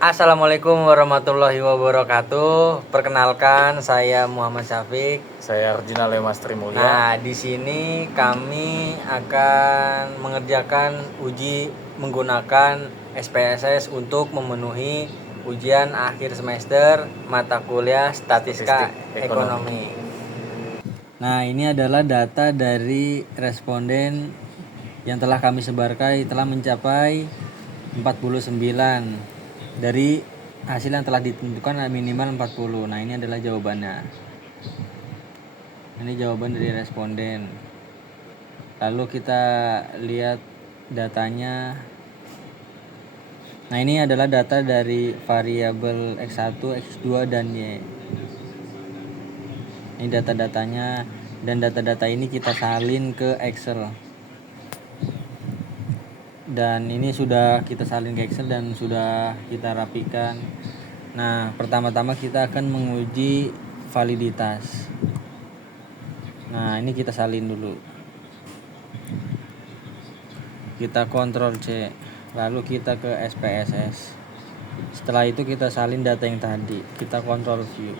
Assalamualaikum warahmatullahi wabarakatuh. Perkenalkan, saya Muhammad Syafiq. Saya Arjuna Lemastri Mulya. Nah, di sini kami akan mengerjakan uji menggunakan SPSS untuk memenuhi ujian akhir semester mata kuliah Statistika Ekonomi. Nah, ini adalah data dari responden yang telah kami sebarkan, telah mencapai 49. Dari hasil yang telah ditentukan minimal 40. Nah, ini adalah jawabannya. Ini jawaban dari responden. Lalu kita lihat datanya. Nah, ini adalah data dari variabel X1, X2, dan Y. Ini data-datanya, dan data-data ini kita salin ke Excel. Dan ini sudah kita salin ke Excel dan sudah kita rapikan. Nah, pertama-tama kita akan menguji validitas. Nah, ini kita salin dulu. Kita Ctrl C, lalu kita ke SPSS. Setelah itu kita salin data yang tadi, kita Ctrl View.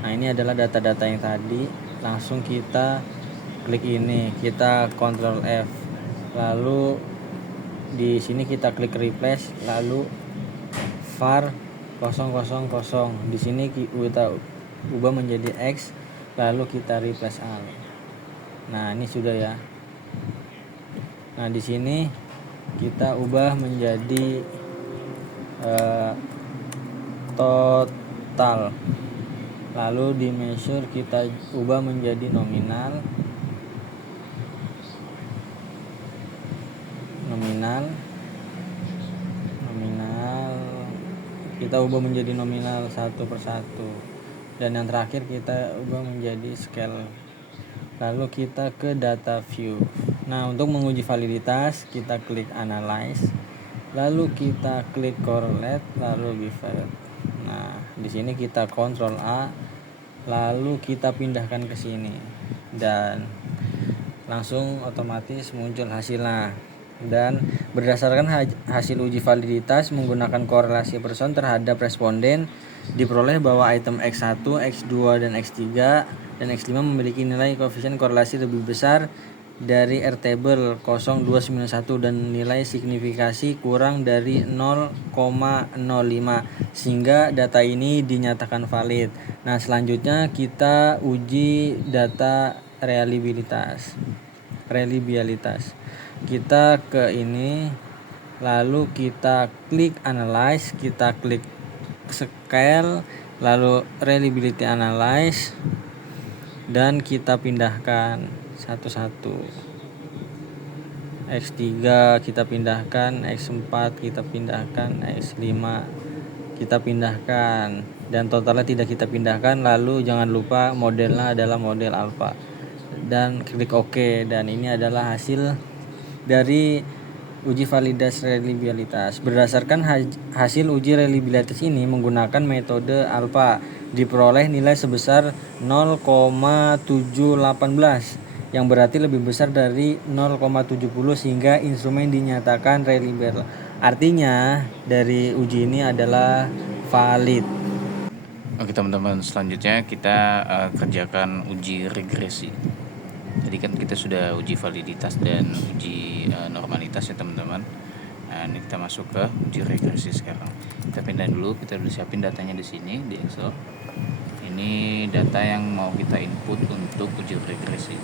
Nah, ini adalah data-data yang tadi. Langsung kita klik ini, kita Ctrl F. Lalu di sini kita klik replace, lalu var 000. Di sini kita ubah menjadi X, lalu kita replace all. Nah, ini sudah ya. Nah, di sini kita ubah menjadi total. Lalu di measure kita ubah menjadi nominal. Kita ubah menjadi nominal satu persatu, dan yang terakhir kita ubah menjadi scale. Lalu kita ke data view. Nah, untuk menguji validitas kita klik analyze, lalu kita klik correlate, lalu divide. Nah, di sini kita Ctrl A, lalu kita pindahkan ke sini, dan langsung otomatis muncul hasilnya. Dan berdasarkan hasil uji validitas menggunakan korelasi person terhadap responden, diperoleh bahwa item X1, X2, dan X3 dan X5 memiliki nilai koefisien korelasi lebih besar dari R-table 0291 dan nilai signifikasi kurang dari 0,05, sehingga data ini dinyatakan valid. Nah, selanjutnya kita uji data reliabilitas. Kita ke ini, lalu kita klik analyze, kita klik scale, lalu reliability analyze, dan kita pindahkan satu-satu. X3 kita pindahkan, X4 kita pindahkan, X5 kita pindahkan, dan totalnya tidak kita pindahkan. Lalu jangan lupa modelnya adalah model alpha, dan klik OK. Dan ini adalah hasil dari uji validitas reliabilitas. Berdasarkan hasil uji reliabilitas ini menggunakan metode alpha, diperoleh nilai sebesar 0,718 yang berarti lebih besar dari 0,70, sehingga instrumen dinyatakan reliable. Artinya dari uji ini adalah valid. Oke teman-teman, selanjutnya kita kerjakan uji regresi. Jadi kan kita sudah uji validitas dan uji normalitas ya teman-teman. Nah, ini kita masuk ke uji regresi sekarang. Kita pindah dulu, kita udah siapin datanya di sini di Excel. Ini data yang mau kita input untuk uji regresi.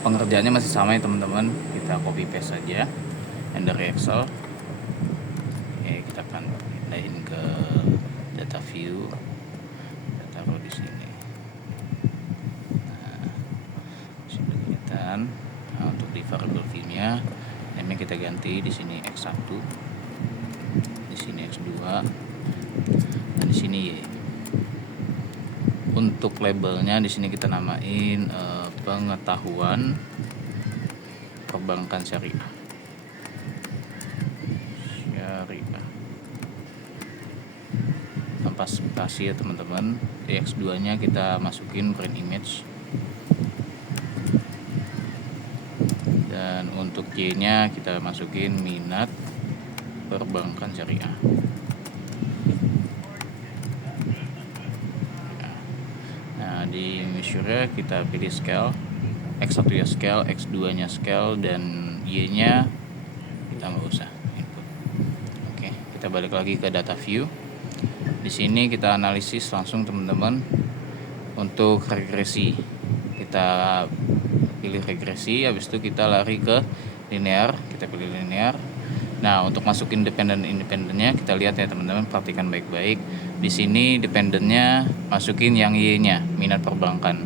Pengerjaannya masih sama ya teman-teman. Kita copy paste saja yang dari Excel. Oke, kita akan pindahin ke data view. Kita taruh di sini. Nah, untuk di variable view-nya name kita ganti, di sini X1, di sini X2, dan di sini Y. Untuk labelnya di sini kita namain pengetahuan perbankan syariah. Tanpa spasi ya teman-teman. Di X2-nya kita masukin print image. Dan untuk Y-nya kita masukin minat perbankan syariah. Nah, di measure kita pilih scale, X1 nya scale, X2 nya scale, dan Y nya kita nggak usah input. Oke, kita balik lagi ke data view. Di sini kita analisis langsung teman-teman untuk regresi. Kita pilih regresi, habis itu kita lari ke linear, kita pilih linear. Nah, untuk masuk independennya kita lihat ya teman-teman, perhatikan baik-baik. Di sini dependennya masukin yang Y-nya, minat perbankan.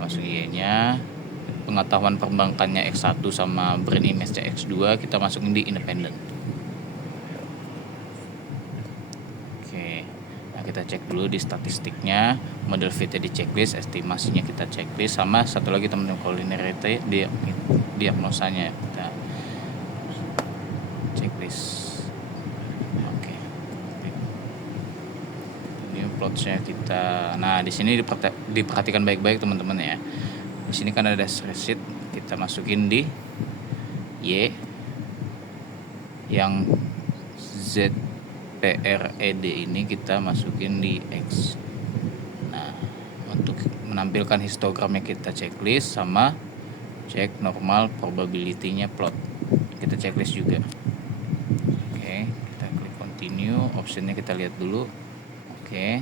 Masuk Y-nya, pengetahuan perbankannya X1 sama brain image X2 kita masukin di independen. Oke. Nah, kita cek dulu di statistiknya, model fit di checklist, estimasinya kita checklist, sama satu lagi teman-teman linearity diagnosanya kita checklist. Oke. Ini plotnya kita. Nah, di sini diperhatikan baik-baik teman-teman ya. Di sini kan ada spreadsheet, kita masukin di Y, yang ZPRED ini kita masukin di X. Nah, untuk menampilkan histogramnya kita checklist, sama cek normal probability-nya plot. Kita checklist juga. Oke, kita klik continue, optionnya kita lihat dulu. Oke.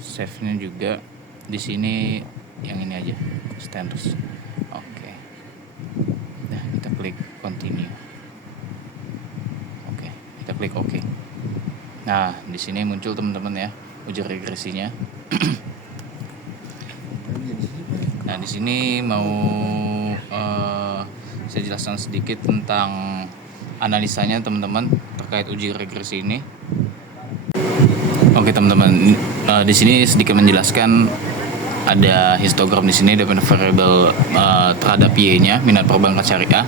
Save-nya juga di sini yang ini aja, standards. Oke. Nah, kita klik continue. Oke, kita klik oke. Nah, di sini muncul teman-teman ya, uji regresinya. Nah, di sini mau saya jelaskan sedikit tentang analisanya teman-teman terkait uji regresi ini. Oke teman-teman, di sini sedikit menjelaskan, ada histogram di sini dependent variable terhadap Y-nya, minat perbankan syariah.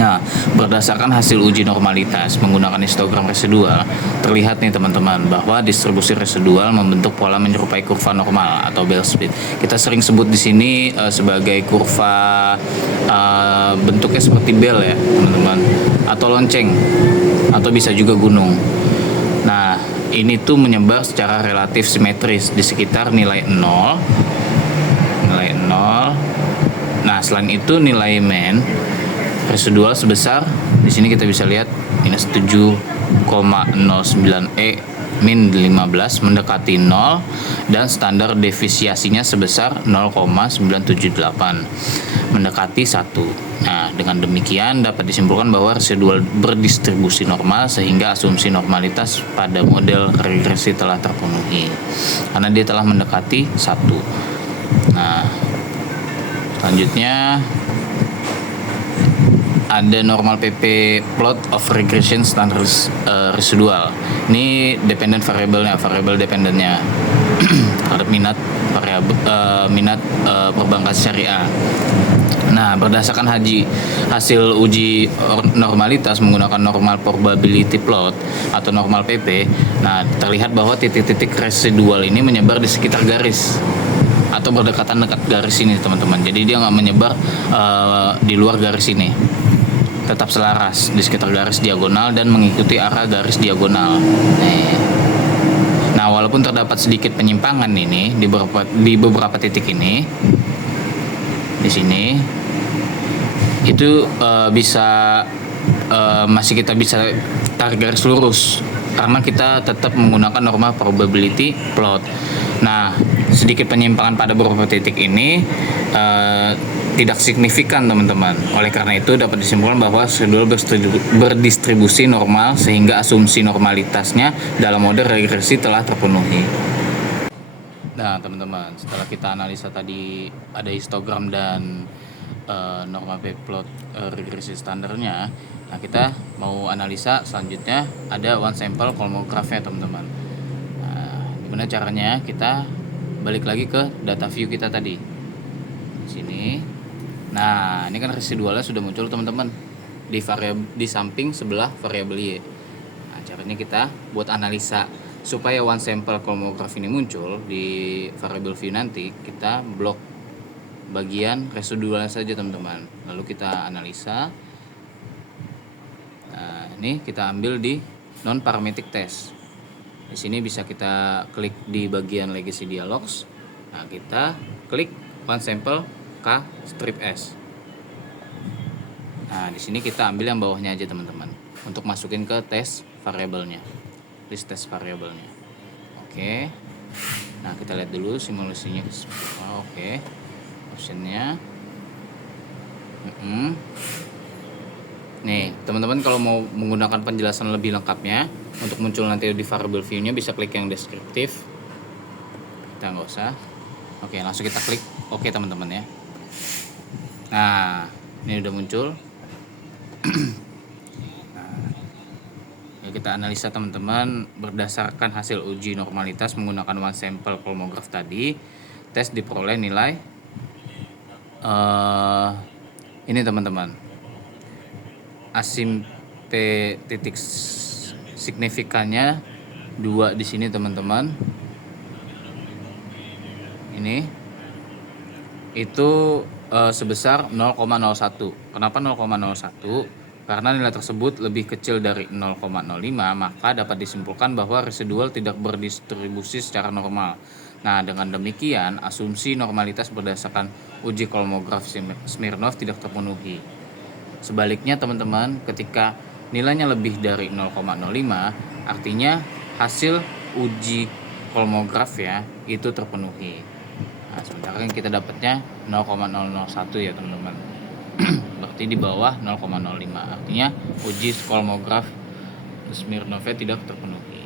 Nah, berdasarkan hasil uji normalitas menggunakan histogram residual, terlihat nih teman-teman bahwa distribusi residual membentuk pola menyerupai kurva normal atau bell speed. Kita sering sebut di sini sebagai kurva, bentuknya seperti bell ya teman-teman, atau lonceng, atau bisa juga gunung. Nah, ini tuh menyebar secara relatif simetris di sekitar nilai 0. Nah, selain itu nilai mean residual sebesar, di sini kita bisa lihat minus 7,09 min 15 mendekati 0, dan standar defisiasinya sebesar 0,978 mendekati 1. Nah, dengan demikian dapat disimpulkan bahwa residual berdistribusi normal sehingga asumsi normalitas pada model regresi telah terpenuhi karena dia telah mendekati 1. Nah, selanjutnya ada normal PP plot of regression standard residual. Ini dependent variable-nya, variable dependentnya terhadap minat perbankan syariah. Nah, berdasarkan hasil uji normalitas menggunakan normal probability plot atau normal PP, nah terlihat bahwa titik-titik residual ini menyebar di sekitar garis atau berdekatan dekat garis ini teman-teman. Jadi dia nggak menyebar di luar garis ini, tetap selaras di sekitar garis diagonal dan mengikuti arah garis diagonal. Nah, walaupun terdapat sedikit penyimpangan ini di beberapa titik ini, di sini itu masih kita bisa tarik garis lurus karena kita tetap menggunakan normal probability plot. Nah, sedikit penyimpangan pada beberapa titik ini tidak signifikan teman-teman. Oleh karena itu dapat disimpulkan bahwa residual berdistribusi normal sehingga asumsi normalitasnya dalam model regresi telah terpenuhi. Nah teman-teman, setelah kita analisa tadi ada histogram dan normal plot regresi standarnya, nah kita mau analisa selanjutnya ada one sample kolmografnya teman-teman. Nah, gimana caranya? Kita balik lagi ke data view kita tadi sini. Nah, ini kan residualnya sudah muncul teman-teman di samping sebelah variabel Y. Nah, caranya kita buat analisa supaya one sample kolmograf ini muncul di variabel view nanti, kita blok bagian residualnya saja teman-teman. Lalu kita analisa. Nah, Ini kita ambil di non parametric test. Di sini bisa kita klik di bagian legacy dialogs. Nah, kita klik one sample K strip S. Nah, di sini kita ambil yang bawahnya aja teman-teman untuk masukin ke tes variabelnya, list test variabelnya. Oke. Nah, kita lihat dulu simulasinya. Oke. Optionnya. Nih, teman-teman kalau mau menggunakan penjelasan lebih lengkapnya untuk muncul nanti di variable view-nya bisa klik yang deskriptif. Kita nggak usah. Oke, langsung kita klik oke teman-teman ya. Nah, ini udah muncul. Ya, kita analisa teman-teman berdasarkan hasil uji normalitas menggunakan one sample kolmograf tadi. Tes diperoleh nilai ini teman-teman. Asim P titik signifikannya 2 di sini teman-teman. Ini itu sebesar 0,01. Kenapa 0,01? Karena nilai tersebut lebih kecil dari 0,05, maka dapat disimpulkan bahwa residual tidak berdistribusi secara normal. Nah, dengan demikian asumsi normalitas berdasarkan uji kolmograf Smirnov tidak terpenuhi. Sebaliknya teman-teman, ketika nilainya lebih dari 0,05, artinya hasil uji kolmograf ya itu terpenuhi. Nah, sementara yang kita dapatnya 0,001 ya teman-teman. Berarti di bawah 0,05. Artinya uji kolmograf Smirnov tidak terpenuhi.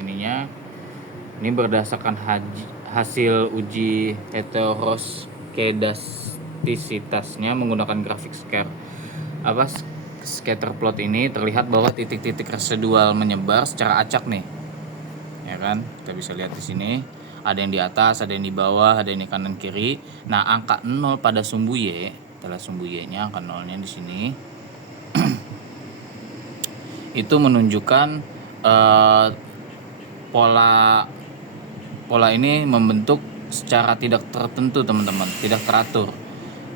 Ininya ini berdasarkan hasil uji heteroskedastisitasnya menggunakan grafik scatter plot ini terlihat bahwa titik-titik residual menyebar secara acak nih. Ya kan? Kita bisa lihat di sini ada yang di atas, ada yang di bawah, ada yang di kanan kiri. Nah, angka 0 pada sumbu Y, kita lihat sumbu Y-nya, angka 0-nya di sini. Itu menunjukkan pola ini membentuk secara tidak tertentu teman-teman, tidak teratur.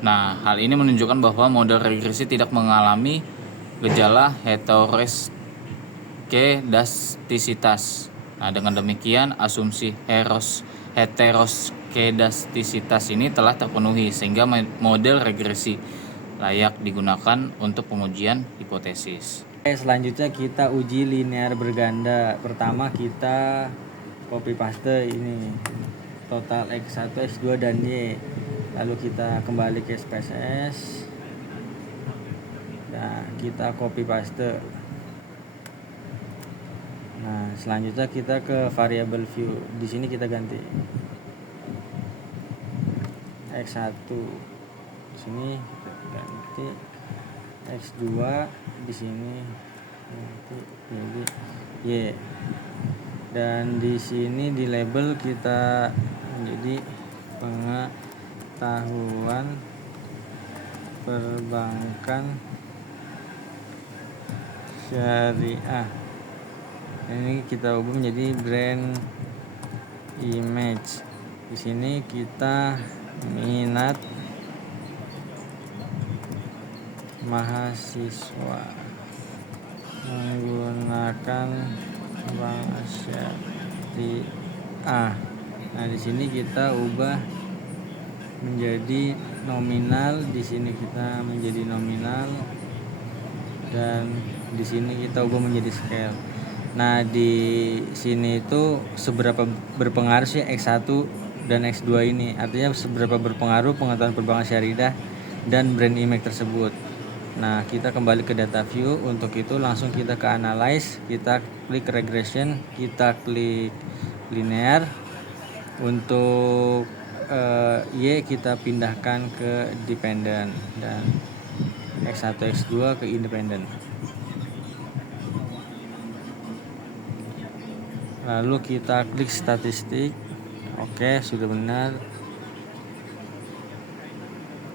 Nah, hal ini menunjukkan bahwa model regresi tidak mengalami gejala heteroskedastisitas. Nah, dengan demikian asumsi heteroskedastisitas ini telah terpenuhi sehingga model regresi layak digunakan untuk pengujian hipotesis. Selanjutnya kita uji linear berganda. Pertama kita copy paste ini total X1, X2 dan Y. Lalu kita kembali ke SPSS. Nah, kita copy paste. Nah, selanjutnya kita ke variable view. Di sini kita ganti X1. Di sini kita ganti X2, di sini nanti jadi Y. Dan di sini di label kita menjadi pengetahuan perbankan syariah. Ini kita ubah menjadi brand image. Di sini kita minat mahasiswa menggunakan bank syariah. Nah, di sini kita ubah menjadi nominal, di sini kita menjadi nominal, dan di sini kita ubah menjadi scale. Nah, di sini itu seberapa berpengaruh sih X1 dan X2 ini? Artinya seberapa berpengaruh pengetahuan perbankan syariah dan brand image tersebut. Nah, kita kembali ke data view. Untuk itu langsung kita ke analyze, kita klik regression, kita klik linear. Untuk Y kita pindahkan ke dependent dan X1 X2 ke independent. Lalu kita klik statistik. Oke, sudah benar.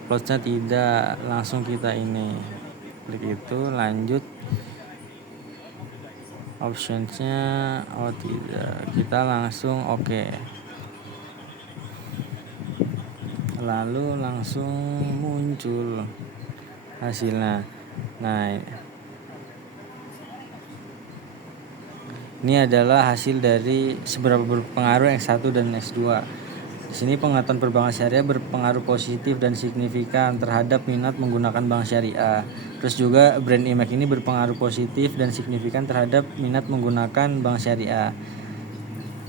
Plotnya tidak, langsung kita ini klik itu, lanjut. Optionsnya oh tidak, kita langsung oke. Lalu langsung muncul hasilnya. Nah, ini adalah hasil dari seberapa berpengaruh X1 dan X2. Di sini pengetahuan perbankan syariah berpengaruh positif dan signifikan terhadap minat menggunakan bank syariah. Terus juga brand image ini berpengaruh positif dan signifikan terhadap minat menggunakan bank syariah.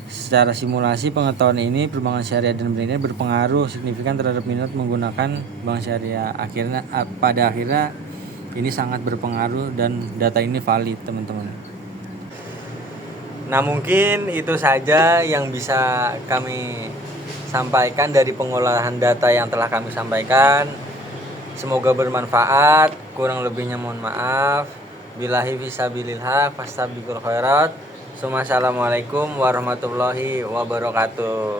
Secara simulasi pengetahuan ini perbankan syariah dan brand ini berpengaruh signifikan terhadap minat menggunakan bank syariah. Pada akhirnya ini sangat berpengaruh dan data ini valid, teman-teman. Nah, mungkin itu saja yang bisa kami sampaikan dari pengolahan data yang telah kami sampaikan. Semoga bermanfaat. Kurang lebihnya mohon maaf. Billahi fisabilillah fastabiqul khairat. Assalamualaikum warahmatullahi wabarakatuh.